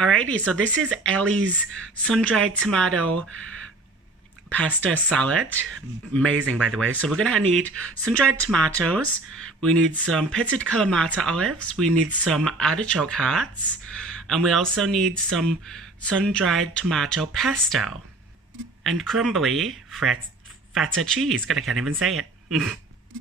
Alrighty, so this is Elly's sun-dried tomato pasta salad. Amazing, by the way. So we're gonna need sun-dried tomatoes. We need some pitted Kalamata olives. We need some artichoke hearts. And we also need some sun-dried tomato pesto. And crumbly feta cheese. God, I can't even say it.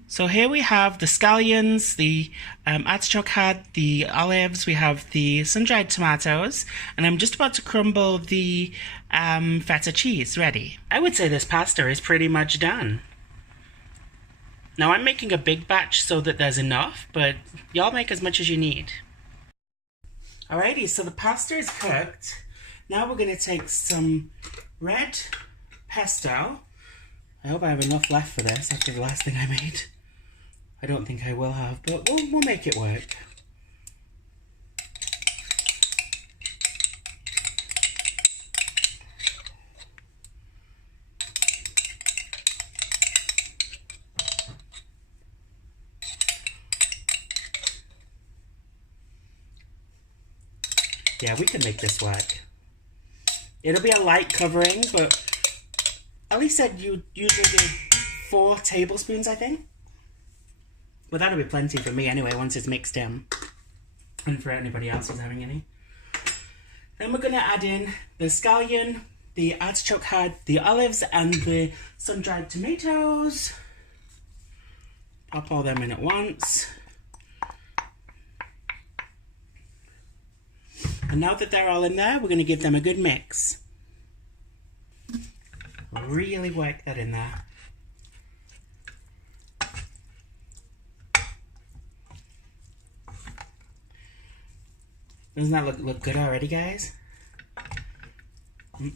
So here we have the scallions, the artichoke heart, the olives, we have the sun-dried tomatoes, and I'm just about to crumble the feta cheese ready. I would say this pasta is pretty much done. Now I'm making a big batch so that there's enough, but y'all make as much as you need. Alrighty, so the pasta is cooked. Now we're going to take some red pesto. I hope I have enough left for this after the last thing I made. I don't think I will have, but we'll make it work. Yeah, we can make this work. It'll be a light covering, but Elly said you usually do 4 tablespoons, I think. But that'll be plenty for me anyway, once it's mixed in. And for anybody else who's having any. Then we're going to add in the scallion, the artichoke heart, the olives, and the sun-dried tomatoes. Pop all them in at once. And now that they're all in there, we're going to give them a good mix. Really work that in there. Doesn't that look good already, guys? I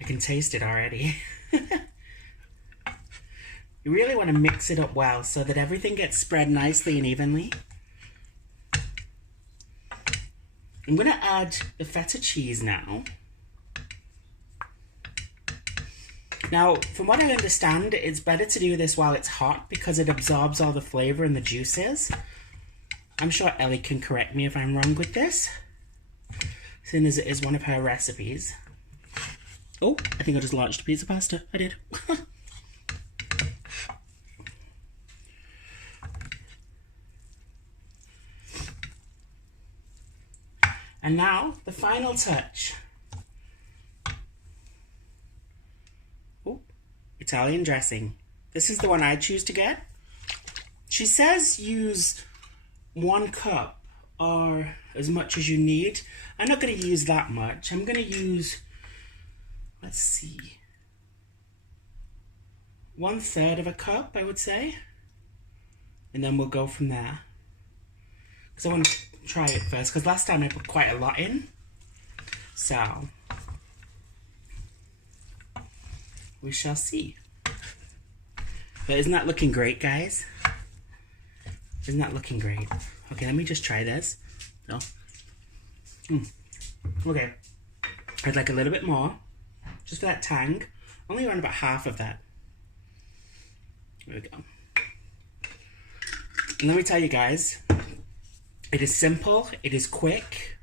can taste it already. You really want to mix it up well so that everything gets spread nicely and evenly. I'm going to add the feta cheese now. Now, from what I understand, it's better to do this while it's hot because it absorbs all the flavor and the juices. I'm sure Elly can correct me if I'm wrong with this, seeing as it is one of her recipes. Oh, I think I just launched a piece of pasta. I did. And now, the final touch. Oh, Italian dressing. This is the one I choose to get. She says use 1 cup or as much as you need. I'm not going to use that much. I'm going to use, let's see, 1/3 of a cup, I would say. And then we'll go from there. Because I want to try it first, because last time I put quite a lot in. So, we shall see. But isn't that looking great, guys? Isn't that looking great? Okay, let me just try this. No. Okay. I'd like a little bit more, just for that tang. Only around about half of that. There we go. And let me tell you guys, it is simple, it is quick.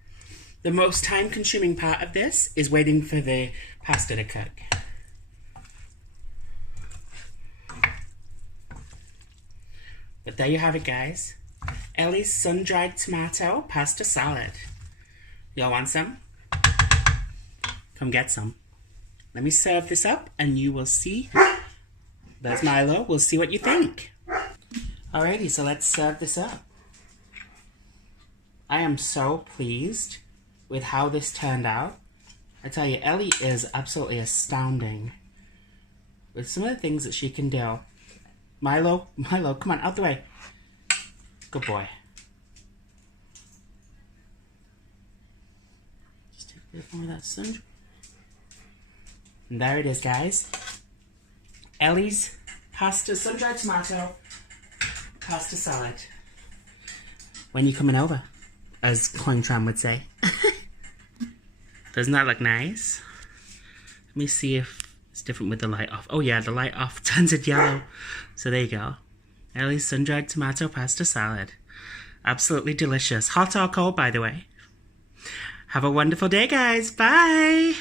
The most time-consuming part of this is waiting for the pasta to cook. But there you have it, guys. Elly's sun-dried tomato pasta salad. Y'all want some? Come get some. Let me serve this up and you will see. There's Milo. We'll see what you think. Alrighty, so let's serve this up. I am so pleased with how this turned out. I tell you, Elly is absolutely astounding with some of the things that she can do. Milo, come on, out the way. Good boy. Just take a bit more of that sun. And there it is, guys. Elly's pasta, sun-dried tomato pasta salad. When you coming over? As Kling Tram would say. Doesn't that look nice? Let me see if it's different with the light off. Oh yeah, the light off turns it yellow. So there you go. Elly's sun-dried tomato pasta salad. Absolutely delicious. Hot or cold, by the way. Have a wonderful day, guys. Bye.